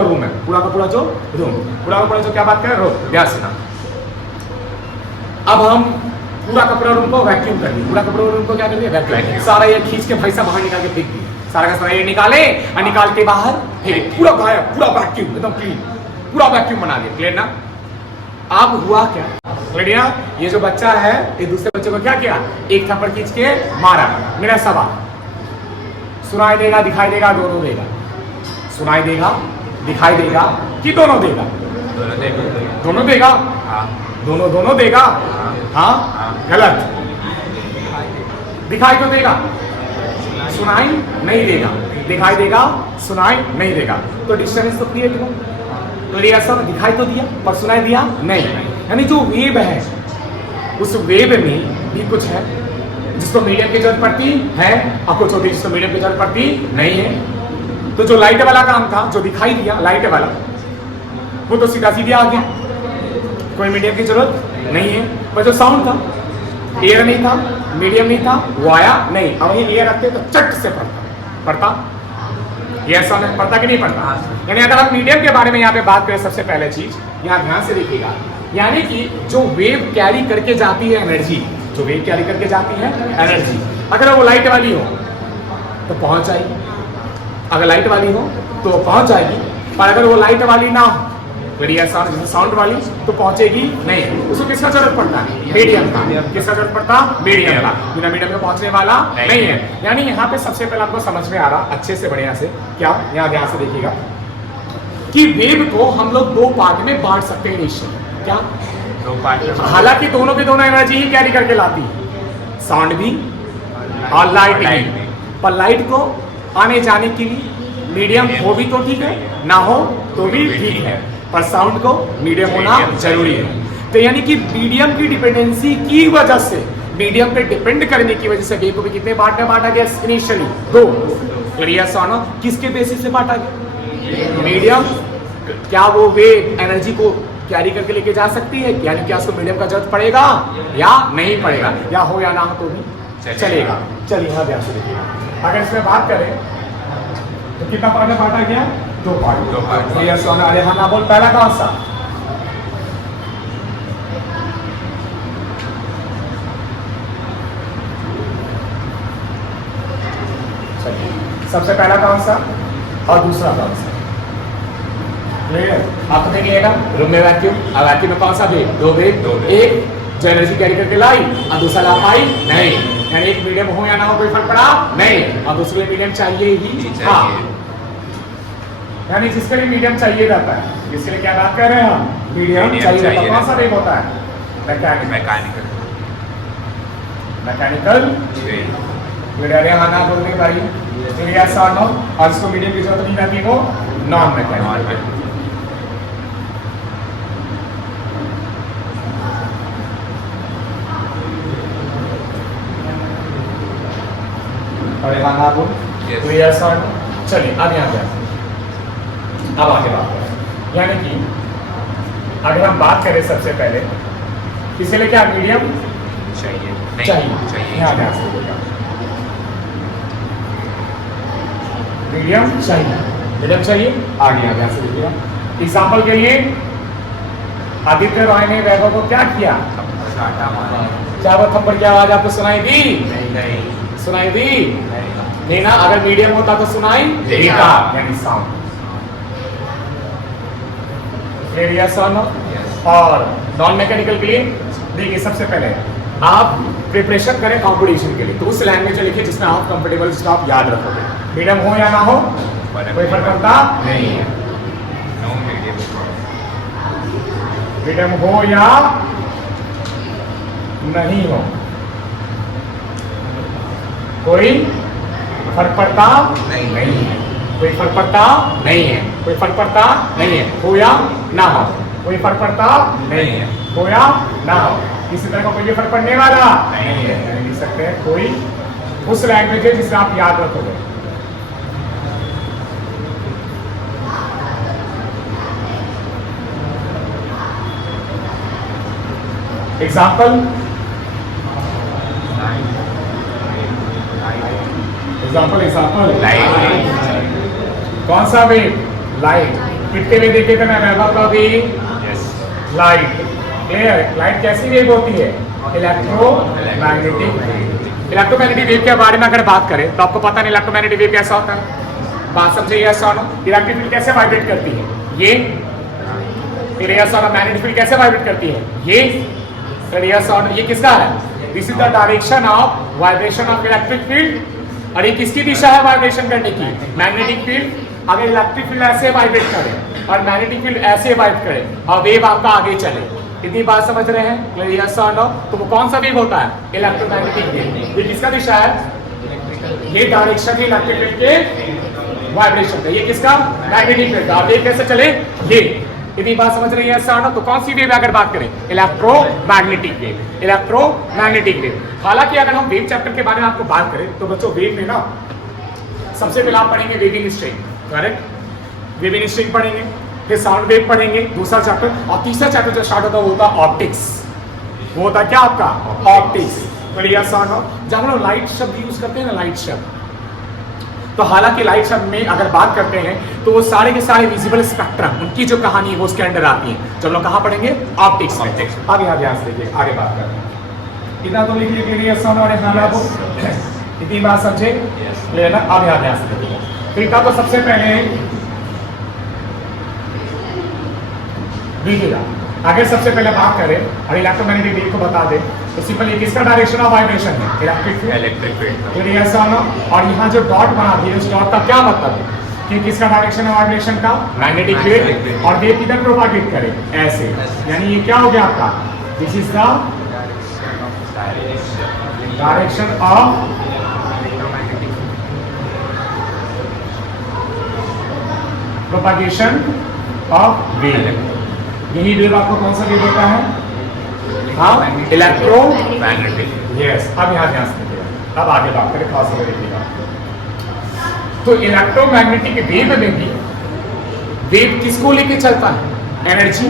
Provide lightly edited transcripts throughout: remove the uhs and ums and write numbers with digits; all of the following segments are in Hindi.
रूम है, पूरा का पूरा जो रूम, पूरा का पूरा जो क्या बात कर रहे हो, ध्यान सुना। अब हम पूरा का पूरा रूम को वैक्यूम कर दिए, पूरा का पूरा रूम को क्या कर दिया, वैक्यूम। सारा ये खींच के पैसा बाहर निकाल के फेंक दिया, सारा का सारा ये निकाले और निकाल के बाहर फेंक, पूरा गायब, पूरा वैक्यूम, एकदम क्लीन, पूरा वैक्यूम बना दिया। क्लियर ना? अब हुआ क्या, क्लियर? ये जो बच्चा है ये दूसरे बच्चे को क्या किया, एक थप्पड़ खींच के मारा। मेरा सवाल, सुनाई देगा, दिखाई देगा, दोनों देगा? सुनाई देगा, दिखाई देगा कि दोनों देगा? दोनों देगा। दोनों दोनों देगा। हाँ, गलत। दिखाई तो देगा, सुनाई नहीं देगा। दिखाई देगा, सुनाई नहीं देगा। तो डिस्टर्बेंस तो क्रिएट हुआ। तो ये ऐसा दिखाई तो दिया पर सुनाई दिया नहीं। यानी जो वेव है उस वेव में भी कुछ है जिसको मीडियम की जरूरत पड़ती है और कुछ होती है जिसको मीडियम की जरूरत पड़ती नहीं है। तो जो लाइट वाला काम था, जो दिखाई दिया लाइट वाला, वो तो सीधा सीधा आ गया, कोई मीडियम की जरूरत नहीं है। पर जो साउंड था, एयर नहीं था, मीडियम नहीं था, वो आया नहीं। अब वही एयर रखते तो चट से पड़ता ये साउंड पड़ता कि नहीं पड़ता? यानी अगर हम मीडियम के बारे में यहाँ पे बात करें, सबसे पहले चीज यहाँ ध्यान से देखिएगा, यानी कि जो वेव कैरी करके जाती है एनर्जी, जो वेव कैरी करके जाती है एनर्जी, अगर वो लाइट वाली हो तो पहुंच जाएगी, अगर लाइट वाली हो तो पहुंच जाएगी। पर अगर वो लाइट वाली ना हो, साउंड वाली, तो पहुंचेगी नहीं। उसको किसका जरूरत पड़ता है, मीडियम का। किसका जरूरत पड़ता, मीडियम का। बिना मीडियम में पहुंचने वाला नहीं है। यानी यहाँ पे सबसे पहले आपको समझ में आ रहा अच्छे से बढ़िया से, क्या यहाँ ध्यान से देखिएगा कि वेव को हम लोग दो पार्ट में बांट सकते हैं इनिशियल। क्या? दो पार्ट। हालांकि दोनों की दोनों एनर्जी ही कैरी करके लाती है, साउंड भी और लाइट भी। पर लाइट को आने जाने के लिए मीडियम हो भी तो ठीक है, ना हो तो भी ठीक है, पर साउंड को मीडियम होना जरूरी है। तो यानी कि मीडियम की डिपेंडेंसी की वजह से, मीडियम पे डिपेंड करने की वजह से वेव को भी कितने पार्ट में बांटा गया इनिशियली, दो। क्लियर सोना? किसके बेसिस से बांटा गया, मीडियम। क्या वो वेव एनर्जी को कैरी करके लेके जा सकती है, यानी क्या उसको मीडियम का जरूरत पड़ेगा या नहीं पड़ेगा, या हो या ना हो तो भी चलेगा। चलिए यहाँ ध्यान से देखिएगा, अगर इसमें बात करें तो कितना पार्ट में बांटा गया, दो पार्ट। क्लियर सोना? अरे हाँ ना बोल, पहला कौन सा? सबसे पहला कौन सा और दूसरा कौन सा? क्लियर? आपको देखिएगा रूम में वैक्यूम, अब वैक्यूम में कौन सा वेव, दो वेव, एक जो एनर्जी कैरी करके लाई और दूसरा ला पाई नहीं। यानी एक मीडियम हो या ना हो कोई फर्क पड़ा नहीं, और दूसरे मीडियम चाहिए ही। हाँ, यानी जिसके लिए मीडियम चाहिए रहता है, जिसके लिए क्या बात कर रहे हैं हम, मीडियम चाहिए। कौन सा वेव होता है, मैकेनिकल। ना बोलते भाई, यस और नो, और इसको मीडियम की जरूरत नहीं रहती, वो नॉन मैकेनिकल। अरे हाँ ना बोल, यस और नो। चलिए अब यहाँ पे अब आगे बात करें, यानी कि अगर हम बात करें सबसे पहले इसलिए क्या मीडियम चाहिए, मीडियम चाहिए। आगे ध्यान से देखिएगा, एग्जाम्पल के लिए आदित्य रॉय ने वैभव को क्या किया, क्या वो थप्पड़ की आवाज आपको सुनाई दी? नहीं सुनाई दी नहीं ना। अगर मीडियम होता तो सुनाई देगा, यानी साउंड। और नॉन मैकेनिकल के लिए देखिए, सबसे पहले आप प्रिपरेशन करें कंपटीशन के लिए, तो उस लैंग्वेज में लिखिए जिसमें आप कंफर्टेबल, जिसको आप याद रखोगे। मीडियम हो या ना हो कोई फर्क पड़ता नहीं है, मीडियम हो या नहीं हो कोई फर्क पड़ता नहीं है, कोई फर्क पड़ता नहीं है, कोई फर्क पड़ता नहीं है, हो या ना हो कोई फर्क पड़ता नहीं है, हो या ना हो किसी तरह का कोई फर्क पड़ने वाला नहीं है। लिख सकते हैं कोई उस लैंग्वेज है जिसे आप याद रखोगे। Example, light. कौन सा वेव, लाइट। पिटते हुए देखे थे मैं वैभव का भी लाइट। क्लियर? लाइट कैसी वेव होती है? Electromagnetic wave. इलेक्ट्रोमैग्नेटिक वेव के बारे में अगर बात करें तो आपको पता नहीं इलेक्ट्रोमैग्नेटिक वेव कैसा होता है। बात समझे? यस और नो? इलेक्ट्रिक फील्ड कैसे वाइब्रेट करती है? ये। फिर यस और नो? मैग्नेटिक फील्ड कैसे वाइब्रेट करती है? ये। फिर यस और नो? ये किसका है? This is the direction of vibration of electric field. और ये किसकी दिशा है वाइब्रेशन करने की? Magnetic field. अगर इलेक्ट्रिक फील्ड ऐसे वाइब्रेट करे और मैग्नेटिक फील्ड ऐसे वाइब्रेट करे और वेव आपका आगे चले, इतनी बात समझ रहे हैं? यस और नो? तो वो कौन सा वेव होता है? Electromagnetic wave. ये किसका दिशा है? ये डायरेक्शन है इलेक्ट्रिक फील्ड के वाइब्रेशन का। ये किसका? Magnetic field. और वेव कैसे चले? ये। इतनी बात समझ रहे हैं? यस और नो? तो कौन सी वेव अगर बात करें? Electromagnetic wave. Electromagnetic wave. हालांकि अगर हम वेव चैप्टर के बारे में आपको बात करें तो बच्चों वेव में ना सबसे पहले आप पढ़ेंगे wave in string. Correct? Wave in string पढ़ेंगे, फिर साउंड वेव पढ़ेंगे दूसरा चैप्टर, और तीसरा चैप्टर जो स्टार्ट होता है वो होता है ऑप्टिक्स। वो होता है क्या आपका? ऑप्टिक्स। यस और नो? जब हम लोग लाइट शब्द यूज करते हैं ना, लाइट शब्द, तो हालांकि लाइट शब्द में अगर बात करते हैं तो वो सारे के सारे विजिबल स्पेक्ट्रम, उनकी जो कहानी है वो उसके अंडर आती है। जब लोग कहाँ पढ़ेंगे? ऑप्टिक्स में। आगे आगे ध्यान से देखिए, आगे बात करते हैं। इतना तो लिख लीजिए यस और नो और हाँ आपको इतनी बात समझे? लेना आगे आगे ध्यान से देखिए। तो इतना तो सबसे पहले देखिएगा, अगर सबसे पहले बात करें और इलेक्ट्रोमैग्नेटिक वेव को बता दें तो सिंपल ये किसका डायरेक्शन ऑफ वाइब्रेशन है? Electric field. यस और नो? और यहाँ जो डॉट बना दिया उस डॉट का क्या मतलब है कि किसका डायरेक्शन है वाइब्रेशन का? Magnetic field. और वेव किधर प्रोपागेट करे? ऐसे। यानी ये क्या हो गया आपका? This is the direction of propagation of wave. यही वेव आपको कौन सा वेव होता है? हाँ, इलेक्ट्रोमैग्नेटिक। यस। अब यहाँ ध्यान से देखिएगा, अब आगे बात करें खास करके देखिएगा। तो इलेक्ट्रोमैग्नेटिक वेव में भी वेव किसको लेके चलता है? एनर्जी।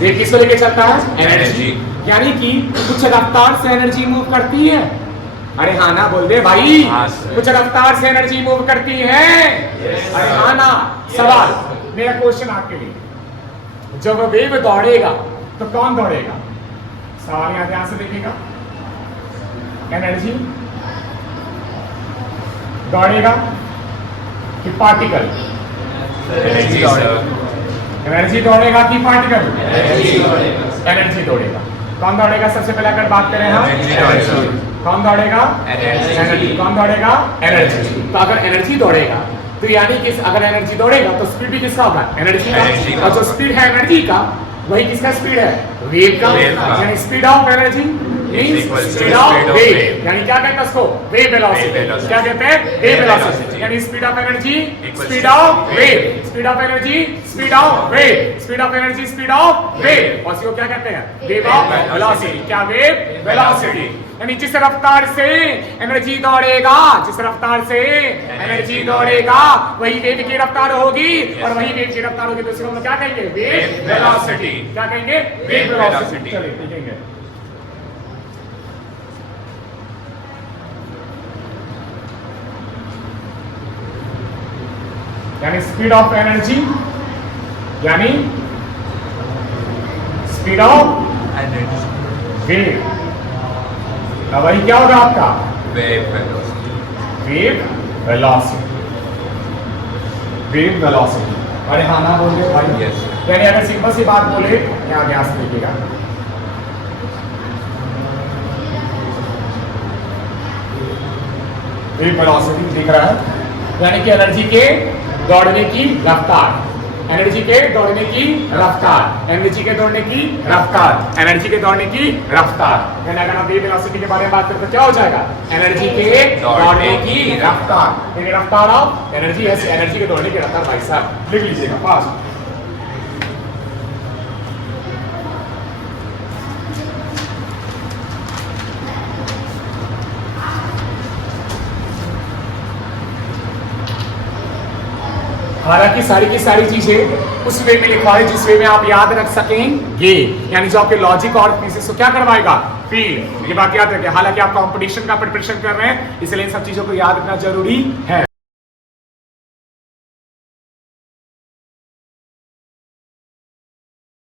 वेव किसको लेके चलता है? एनर्जी। यानी कि कुछ रफ्तार से एनर्जी मूव करती है। अरे हाँ ना बोल दे भाई। कुछ रफ्तार से एनर्जी मूव करती है। अरे हाँ ना। सवाल, मेरा क्वेश्चन आपके लिए, जब वेव दौड़ेगा तो कौन दौड़ेगा? सवाल यहाँ ध्यान से देखिएगा। एनर्जी दौड़ेगा कि पार्टिकल? एनर्जी दौड़ेगा कि पार्टिकल? एनर्जी दौड़ेगा। कौन दौड़ेगा? सबसे पहले अगर बात करें हम, कौन दौड़ेगा? एनर्जी। कौन दौड़ेगा? एनर्जी। तो अगर एनर्जी दौड़ेगा तो यानी कि अगर एनर्जी दौड़ेगा तो स्पीड भी किसका होगा? एनर्जी का। और जो स्पीड है एनर्जी का वही किसका स्पीड है? वेव का। यानी speed of energy means speed of wave. यानी क्या कहते हैं उसको? Wave velocity. क्या कहते हैं? Wave velocity. यानी speed of energy speed of wave. Speed of energy speed of wave. Speed of energy speed of wave. और इसको क्या कहते हैं? Wave of velocity. क्या? Wave velocity. यानी जिस रफ्तार से एनर्जी दौड़ेगा, जिस रफ्तार से एनर्जी दौड़ेगा वही वेव की रफ्तार होगी, और वही वेव की रफ्तार होगी तो इसको हम क्या कहेंगे? Wave velocity. क्या कहेंगे? Wave velocity. चलिए देखेंगे। यानी स्पीड ऑफ एनर्जी यानी स्पीड ऑफ वेव, अब वही क्या होगा आपका? Wave velocity. Wave velocity. Wave velocity. अरे हाँ ना बोल दे भाई। यस। यानी अगर सिंपल सी बात बोले, यहाँ ध्यान से देखिएगा, वेव वेलोसिटी दिख रहा है, यानी कि एनर्जी के दौड़ने की रफ्तार। एनर्जी के दौड़ने की रफ्तार। एनर्जी के दौड़ने की रफ्तार। एनर्जी के दौड़ने की रफ्तार। यानी अगर हम वेव वेलोसिटी के बारे में बात करें तो क्या हो जाएगा? एनर्जी के दौड़ने की रफ्तार। यानी रफ्तार ऑफ एनर्जी। ऐसे एनर्जी के दौड़ने की रफ्तार भाई साहब लिख लीजिएगा फास्ट। हालांकि सारी की सारी चीजें उस वे में लिखा है जिस वे में आप याद रख सकेंगे, यानी जो आपके लॉजिक और फिजिक्स को क्या करवाएगा? फील। ये बात याद रखिए। हालांकि आप कंपटीशन का प्रिपरेशन कर रहे हैं इसलिए इन सब चीजों को याद रखना जरूरी है।